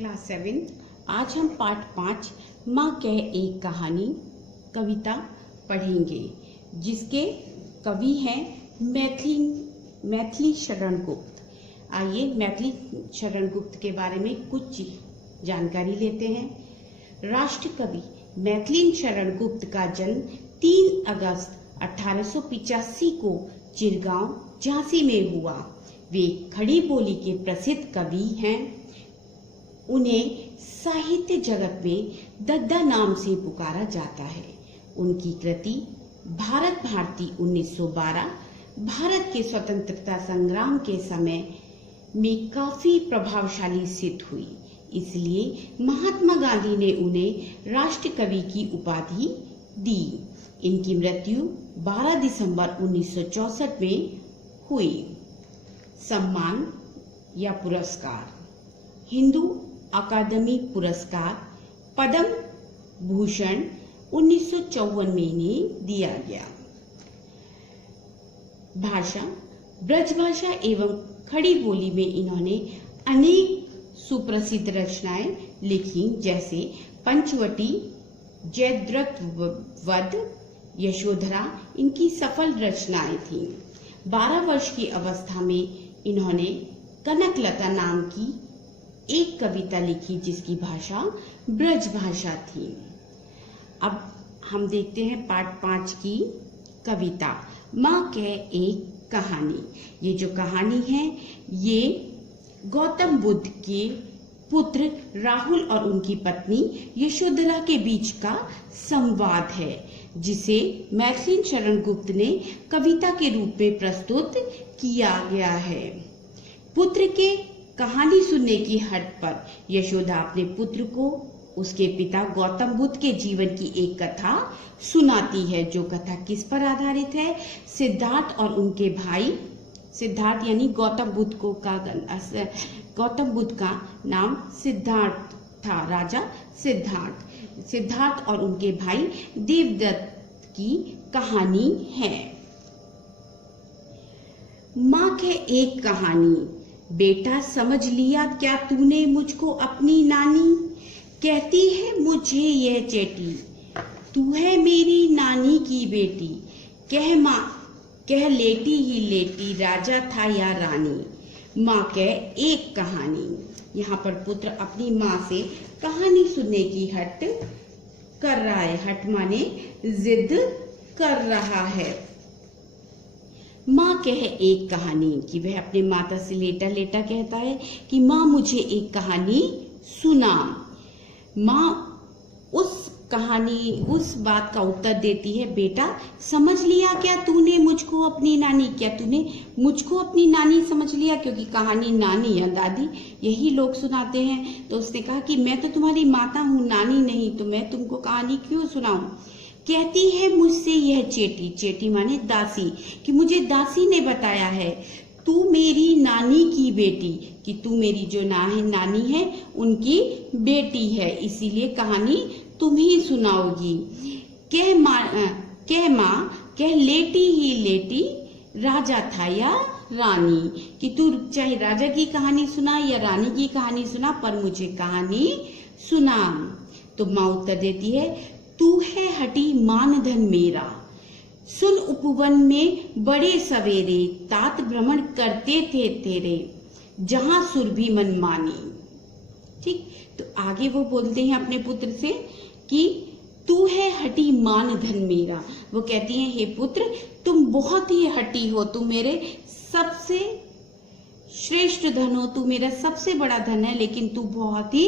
Class 7। आज हम पाठ 5 माँ कह एक कहानी कविता पढ़ेंगे, जिसके कवि हैं मैथिली शरण गुप्त। आइए मैथिली शरण गुप्त के बारे में कुछ जानकारी लेते हैं। राष्ट्र कवि मैथिली शरण गुप्त का जन्म 3 अगस्त 1885 को चिरगांव झांसी में हुआ। वे खड़ी बोली के प्रसिद्ध कवि हैं। उन्हें साहित्य जगत में दद्दा नाम से पुकारा जाता है। उनकी कृति भारत भारती 1912 भारत के स्वतंत्रता संग्राम के समय में काफी प्रभावशाली सिद्ध हुई। इसलिए महात्मा गांधी ने उन्हें राष्ट्र कवि की उपाधि दी। इनकी मृत्यु 12 दिसंबर 1964 में हुई। सम्मान या पुरस्कार: हिंदू अकादमी पुरस्कार पद्म भूषण 1954 में इन्हें दिया गया। भाषा ब्रज भाषा एवं खड़ी बोली में इन्होंने अनेक सुप्रसिद्ध रचनाएं लिखी, जैसे पंचवटी, जयद्रथ वध, यशोधरा इनकी सफल रचनाएं थीं। 12 वर्ष की अवस्था में इन्होंने कनकलता नाम की एक कविता लिखी, जिसकी भाषा ब्रज भाषा थी। अब हम देखते हैं पाठ 5 की कविता माँ कह एक कहानी। ये जो कहानी है ये गौतम बुद्ध के पुत्र राहुल और उनकी पत्नी यशोधरा के बीच का संवाद है, जिसे मैथिली शरण गुप्त ने कविता के रूप में प्रस्तुत किया गया है। पुत्र के कहानी सुनने की हट पर यशोदा अपने पुत्र को उसके पिता गौतम बुद्ध के जीवन की एक कथा सुनाती है, जो कथा किस पर आधारित है? सिद्धार्थ और उनके भाई सिद्धार्थ यानी गौतम बुद्ध का नाम सिद्धार्थ था, राजा सिद्धार्थ और उनके भाई देवदत्त की कहानी है। माँ के एक कहानी। बेटा समझ लिया क्या तूने मुझको अपनी नानी? कहती है मुझे यह चेटी, तू है मेरी नानी की बेटी। कह माँ कह लेटी ही लेटी, राजा था या रानी। माँ कह एक कहानी। यहाँ पर पुत्र अपनी माँ से कहानी सुनने की हट कर रहा है। हट माने जिद कर रहा है। माँ कह एक कहानी कि वह अपने माता से लेटा लेटा कहता है कि माँ मुझे एक कहानी सुना। माँ उस बात का उत्तर देती है, बेटा समझ लिया क्या तूने मुझको अपनी नानी? क्या तूने मुझको अपनी नानी समझ लिया? क्योंकि कहानी नानी या दादी यही लोग सुनाते हैं। तो उसने कहा कि मैं तो तुम्हारी माता हूँ, नानी नहीं, तो मैं तुमको कहानी क्यों सुनाऊं? कहती है मुझसे यह चेटी माने दासी, कि मुझे दासी ने बताया है तू मेरी नानी की बेटी, कि तू मेरी जो नानी है उनकी बेटी है, इसीलिए कहानी तुम ही सुनाओगी। कह माँ कह लेटी ही लेटी, राजा था या रानी, कि तू चाहे राजा की कहानी सुना या रानी की कहानी सुना, पर मुझे कहानी सुना। तो माँ उत्तर देती है, तू है हटी मानधन मेरा, सुन उपवन में बड़े सवेरे, तात भ्रमण करते थे तेरे, जहां सुर भी मन मानी। ठीक, तो आगे वो बोलते हैं अपने पुत्र से कि तू है हटी मानधन मेरा। वो कहती हैं, हे पुत्र तुम बहुत ही हटी हो, तुम मेरे सबसे श्रेष्ठ धन हो, तू मेरा सबसे बड़ा धन है, लेकिन तू बहुत ही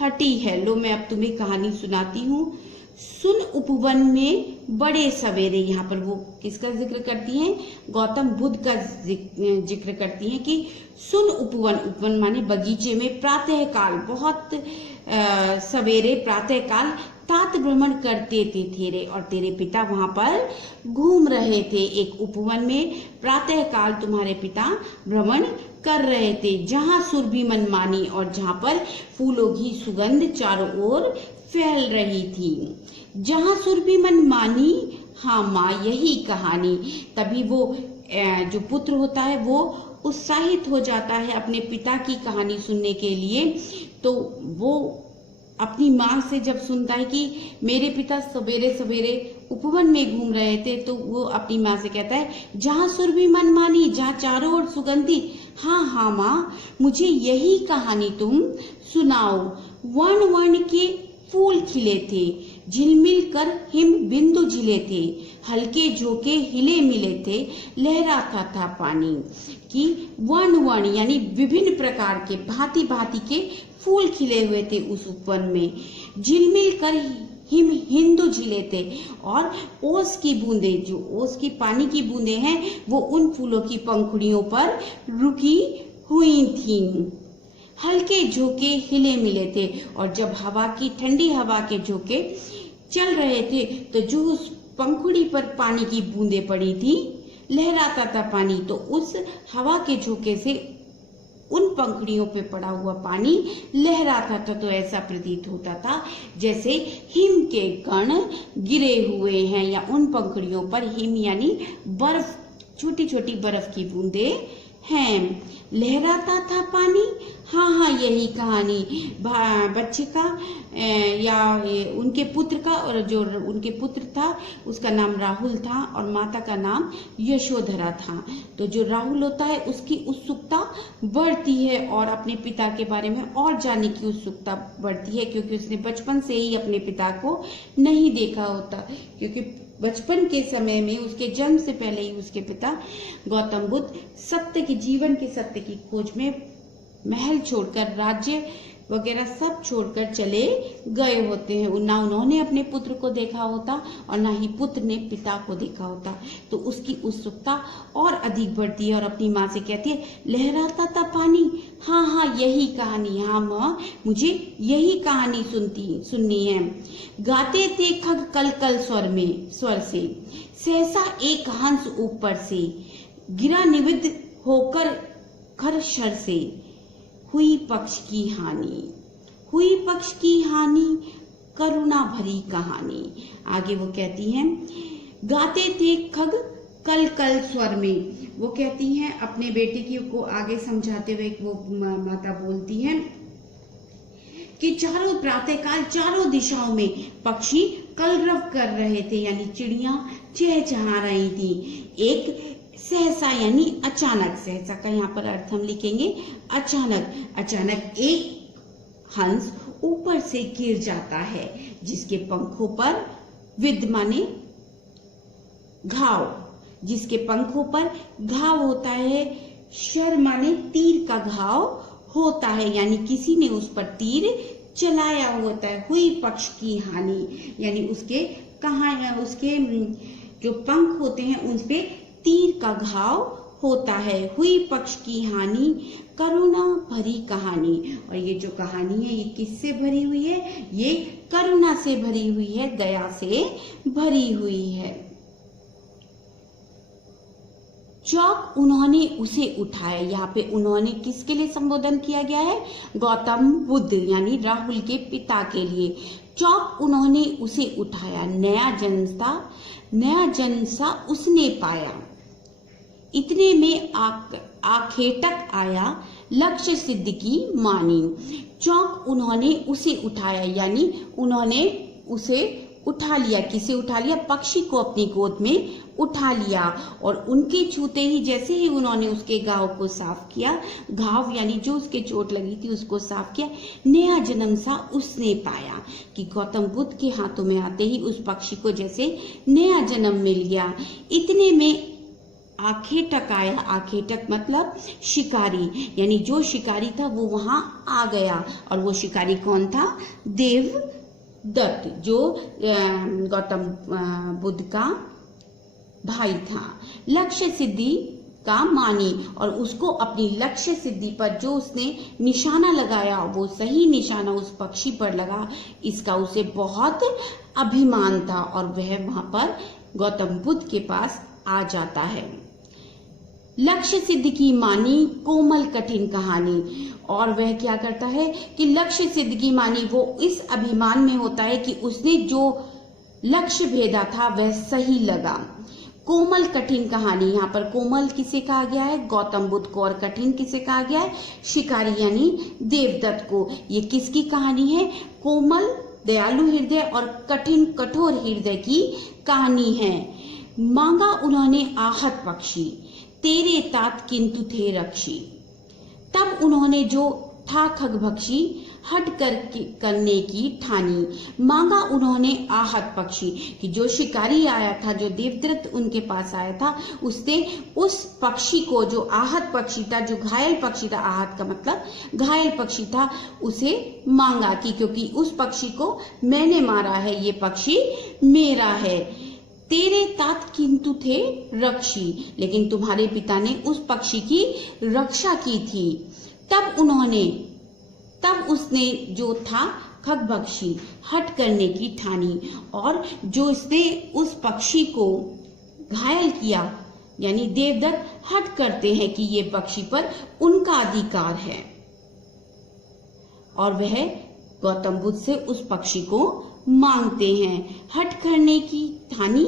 हटी है। लो मैं अब तुम्हें कहानी सुनाती हूँ। सुन उपवन में बड़े सवेरे, यहाँ पर वो किसका जिक्र करती हैं? गौतम बुद्ध का जिक्र करती हैं कि सुन उपवन माने बगीचे में प्रातः काल, बहुत सवेरे प्रातः काल तात भ्रमण करते थे तेरे, और तेरे पिता वहां पर घूम रहे थे। एक उपवन में प्रातः काल तुम्हारे पिता भ्रमण कर रहे थे, जहां सुर भी मनमानी, और जहां पर फूलों की सुगंध चारों ओर फैल रही थी। जहां सुर भी मनमानी, हाँ माँ यही कहानी। तभी वो जो पुत्र होता है वो उत्साहित हो जाता है अपने पिता की कहानी सुनने के लिए। तो वो अपनी माँ से जब सुनता है कि मेरे पिता सवेरे सवेरे उपवन में घूम रहे थे, तो वो अपनी माँ से कहता है, जहाँ सुरभि मनमानी, जहाँ चारों ओर सुगंधी, हाँ हाँ माँ, मुझे यही कहानी तुम सुनाओ। वर्ण वर्ण के फूल खिले थे, झिलमिल कर हिम बिंदु झिले थे, हल्के झोंके हिले मिले थे, लहराता था पानी। कि वर्ण वर्ण यानी विभिन्न प्रकार के भांति भांति के फूल खिले हुए थे उस उपवन में, झिलमिल कर हिम हिंदू झिले थे, और ओस की बूंदे, जो ओस की पानी की बूंदे हैं, वो उन फूलों की पंखुड़ियों पर रुकी हुई थीं। हल्के झोंके हिले मिले थे, और जब हवा की ठंडी हवा के झोंके चल रहे थे, तो जो उस पंखुड़ी पर पानी की बूंदे पड़ी थी, लहराता था पानी। तो उस हवा के झोंके से उन पंखुड़ियों पे पड़ा हुआ पानी लहराता था, तो ऐसा प्रतीत होता था जैसे हिम के कण गिरे हुए हैं, या उन पंखुड़ियों पर हिम यानी बर्फ, छोटी छोटी बर्फ की बूंदे हैं। लहराता था पानी, हाँ हाँ यही कहानी बच्चे का या उनके पुत्र का, और जो उनके पुत्र था उसका नाम राहुल था और माता का नाम यशोधरा था। तो जो राहुल होता है उसकी उत्सुकता बढ़ती है और अपने पिता के बारे में और जानने की उत्सुकता बढ़ती है, क्योंकि उसने बचपन से ही अपने पिता को नहीं देखा होता, क्योंकि बचपन के समय में, उसके जन्म से पहले ही उसके पिता गौतम बुद्ध सत्य की, जीवन के सत्य की खोज में महल छोड़कर, राज्य वगैरह सब छोड़कर चले गए होते हैं। ना उन्होंने अपने पुत्र को देखा होता और ना ही पुत्र ने पिता को देखा होता। तो उसकी उत्सुकता और अधिक बढ़ती है और अपनी माँ से कहती है, लहराता था पानी, हाँ हाँ यही कहानी, हाँ माँ मुझे यही कहानी सुननी है। गाते थे खग कल कल स्वर से, सहसा एक हंस ऊपर से, गिरा निविद होकर खर शर से, हुई पक्ष की हानि, हुई पक्ष की हानि, करुणा भरी कहानी। आगे वो कहती हैं, गाते थे खग कल कल स्वर में, वो कहती हैं अपने बेटे की को आगे समझाते हुए, वो माता बोलती हैं कि चारों प्रातःकाल चारों दिशाओं में पक्षी कलरव कर रहे थे, यानी चिड़िया चहचहा रही थी। एक सहसा यानी अचानक, सहसा का यहाँ पर अर्थ हम लिखेंगे अचानक, अचानक एक हंस ऊपर से गिर जाता है, जिसके पंखों पर विद माने घाव, जिसके पंखों पर घाव होता है, शर माने तीर का घाव होता है, यानी किसी ने उस पर तीर चलाया होता है। हुई पक्ष की हानि यानी उसके जो पंख होते हैं उन पे तीर का घाव होता है। हुई पक्ष की हानि, करुणा भरी कहानी। और ये जो कहानी है ये किससे भरी हुई है? ये करुणा से भरी हुई है, दया से भरी हुई है। चौक उन्होंने उसे उठाया, यहाँ पे उन्होंने किसके लिए संबोधन किया गया है? गौतम बुद्ध यानी राहुल के पिता के लिए। चौक उन्होंने उसे उठाया, नया जन्म सा उसने पाया, इतने में आखेटक आया, लक्ष्य सिद्ध की मानी। चौक उन्होंने उसे उठाया यानी उन्होंने उसे उठा लिया। किसे उठा लिया? पक्षी को अपनी गोद में उठा लिया और उनके छूते ही जैसे ही उन्होंने उसके घाव को साफ किया, घाव यानी जो उसके चोट लगी थी उसको साफ किया, नया जन्म सा उसने पाया। कि गौतम बुद्ध के हाथों में आते ही उस पक्षी को जैसे नया जन्म मिल गया। इतने में आखेटक आया, आखेटक मतलब शिकारी, यानी जो शिकारी था वो वहां आ गया। और वो शिकारी कौन था? देवदत्त, जो गौतम बुद्ध का भाई था। लक्ष्य सिद्धि का मानी, और उसको अपनी लक्ष्य सिद्धि पर जो उसने निशाना लगाया वो सही निशाना उस पक्षी पर लगा, इसका उसे बहुत अभिमान था और वह वहां पर गौतम बुद्ध के पास आ जाता है। लक्ष्य सिद्धि की मानी, कोमल कठिन कहानी। और वह क्या करता है कि लक्ष्य सिद्धि की मानी, वो इस अभिमान में होता है कि उसने जो लक्ष्य भेदा था वह सही लगा। कोमल कठिन कहानी, यहाँ पर कोमल किसे कहा गया है? गौतम बुद्ध को। और कठिन किसे कहा गया है? शिकारी यानी देवदत्त को। ये किसकी कहानी है? कोमल दयालु हृदय और कठिन कठोर हृदय की कहानी है। मांगा उन्होंने आहत पक्षी, तेरे तात किंतु थे रक्षी। तब उन्होंने जो था खगभक्षी, हट करने की ठानी। मांगा उन्होंने आहत पक्षी, कि जो शिकारी आया था, जो देवदत्त उनके पास आया था, उसने उस पक्षी को, जो आहत पक्षी था, जो घायल पक्षी था, आहत का मतलब घायल पक्षी था, उसे मांगा कि क्योंकि उस पक्षी को मैंने मारा है, ये पक्षी मेरा है। तेरे तात किंतु थे रक्षी, लेकिन तुम्हारे पिता ने उस पक्षी की रक्षा की थी। तब उसने जो था खगभक्षी, हट करने की ठानी, और जो इसने उस पक्षी को घायल किया, यानी देवदत्त हट करते हैं कि ये पक्षी पर उनका अधिकार है, और वह गौतम बुद्ध से उस पक्षी को मांगते हैं। हट करने की ठानी,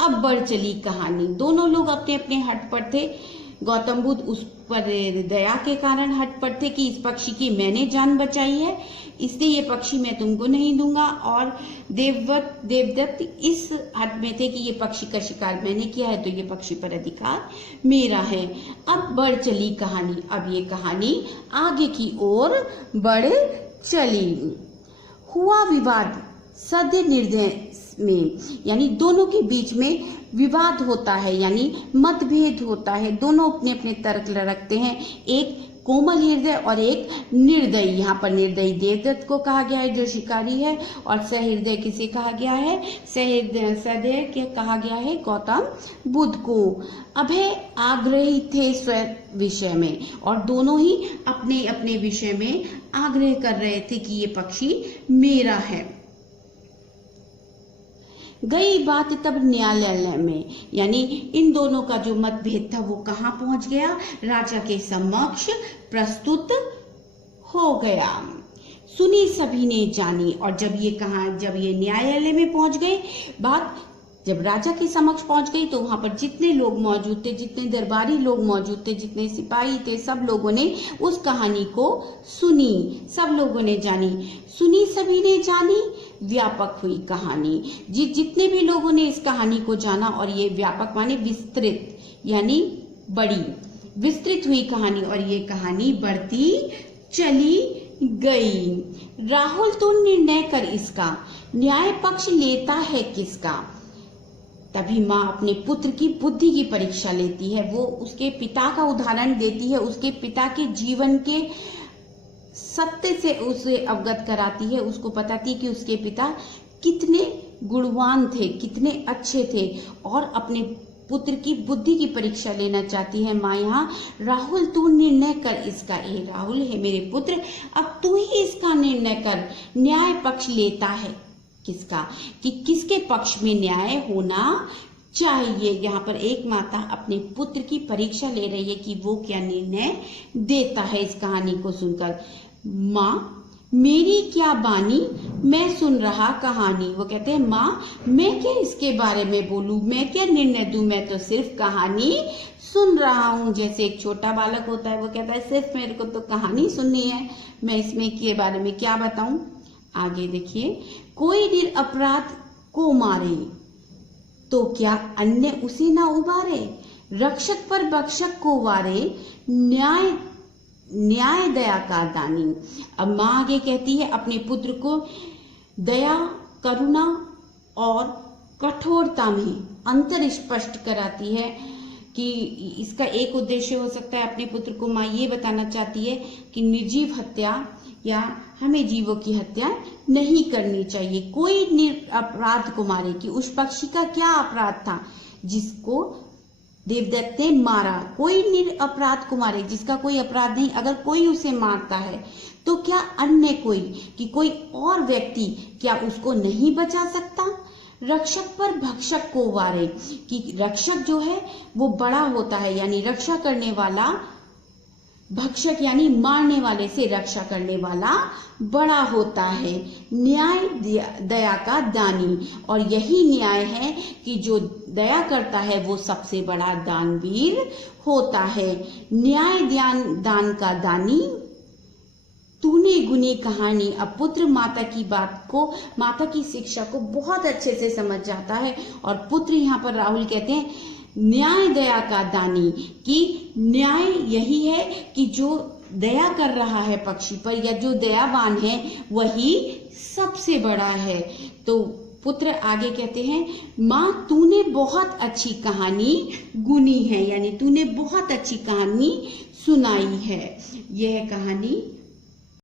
अब बढ़ चली कहानी। दोनों लोग अपने अपने हट पर थे। गौतम बुद्ध उस पर दया के कारण हट पर थे कि इस पक्षी की मैंने जान बचाई है, इसलिए ये पक्षी मैं तुमको नहीं दूंगा। और देवदत्त इस हट में थे कि ये पक्षी का शिकार मैंने किया है, तो ये पक्षी पर अधिकार मेरा है। अब बढ़ चली कहानी। अब ये कहानी आगे की ओर बढ़ चली। हुआ विवाद सद्य निर्णय में, यानी दोनों के बीच में विवाद होता है, यानी मतभेद होता है। दोनों अपने अपने तर्क रखते हैं, एक कोमल हृदय और एक निर्दयी। यहाँ पर निर्दयी देवदत्त को कहा गया है जो शिकारी है, और सहृदय किसे कहा गया है? सदैव क्या कहा गया है? गौतम बुद्ध को। अभय आग्रही थे स्व विषय में, और दोनों ही अपने अपने विषय में आग्रह कर रहे थे कि ये पक्षी मेरा है। गई बात तब न्यायालय में, यानी इन दोनों का जो मतभेद था वो कहाँ पहुंच गया? राजा के समक्ष प्रस्तुत हो गया। सुनी सभी ने जानी, और जब ये न्यायालय में पहुंच गए, बात जब राजा के समक्ष पहुंच गई, तो वहां पर जितने लोग मौजूद थे, जितने दरबारी लोग मौजूद थे, जितने सिपाही थे, सब लोगों ने उस कहानी को सुनी, सब लोगों ने जानी। सुनी सभी ने जानी, व्यापक हुई कहानी। जितने भी लोगों ने इस कहानी को जाना, और ये व्यापक माने विस्तृत, यानी बड़ी, विस्तृत हुई कहानी, और ये कहानी बढ़ती चली गई। राहुल तू निर्णय कर इसका, न्याय पक्ष लेता है किसका? तभी माँ अपने पुत्र की बुद्धि की परीक्षा लेती है। वो उसके पिता का उदाहरण देती है, उसके पिता के जीवन के सत्य से उसे अवगत कराती है, उसको बताती है कि उसके पिता कितने गुणवान थे, कितने अच्छे थे, और अपने पुत्र की बुद्धि की परीक्षा लेना चाहती है माँ यहाँ। राहुल तू निर्णय कर इसका, ये राहुल है मेरे पुत्र, अब तू ही इसका निर्णय कर। न्याय पक्ष लेता है किसका? कि किसके पक्ष में न्याय होना चाहिए। यहाँ पर एक माता अपने पुत्र की परीक्षा ले रही है कि वो क्या निर्णय देता है इस कहानी को सुनकर। माँ मेरी क्या बानी, मैं सुन रहा कहानी। वो कहते हैं माँ मैं क्या इसके बारे में बोलूं, मैं क्या निर्णय दूं, मैं तो सिर्फ कहानी सुन रहा हूँ। जैसे एक छोटा बालक होता है, वो कहता है सिर्फ मेरे को तो कहानी सुननी है, मैं इसमें के बारे में क्या बताऊं। आगे देखिए, कोई निरपराध को मारे तो क्या अन्य उसे ना उबारे, रक्षक पर बक्षक को वारे, न्याय दया का दानी। अब माँ आगे कहती है अपने पुत्र को दया, करुणा और कठोरता में अंतर स्पष्ट कराती है कि इसका एक उद्देश्य हो सकता है, अपने पुत्र को माँ ये बताना चाहती है कि निर्जीव हत्या या हमें जीवों की हत्या नहीं करनी चाहिए। कोई निरपराध को मारे, कि उस पक्षी का क्या अपराध था जिसको देवदत्त ने मारा। कोई निरपराध को मारे, जिसका कोई अपराध नहीं, अगर कोई उसे मारता है तो क्या अन्य कोई, कि कोई और व्यक्ति क्या उसको नहीं बचा सकता। रक्षक पर भक्षक को वारे, कि रक्षक जो है वो बड़ा होता है, यानी रक्षा करने वाला भक्षक यानी मारने वाले से रक्षा करने वाला बड़ा होता है। न्याय दया का दानी, और यही न्याय है कि जो दया करता है वो सबसे बड़ा दानवीर होता है। न्याय दान का दानी, तूने गुनी कहानी। अब पुत्र माता की बात को, माता की शिक्षा को बहुत अच्छे से समझ जाता है, और पुत्र यहाँ पर राहुल कहते हैं न्याय दया का दानी, कि न्याय यही है कि जो दया कर रहा है पक्षी पर, या जो दयावान है वही सबसे बड़ा है। तो पुत्र आगे कहते हैं माँ तूने बहुत अच्छी कहानी गुनी है, यानी तूने बहुत अच्छी कहानी सुनाई है। यह कहानी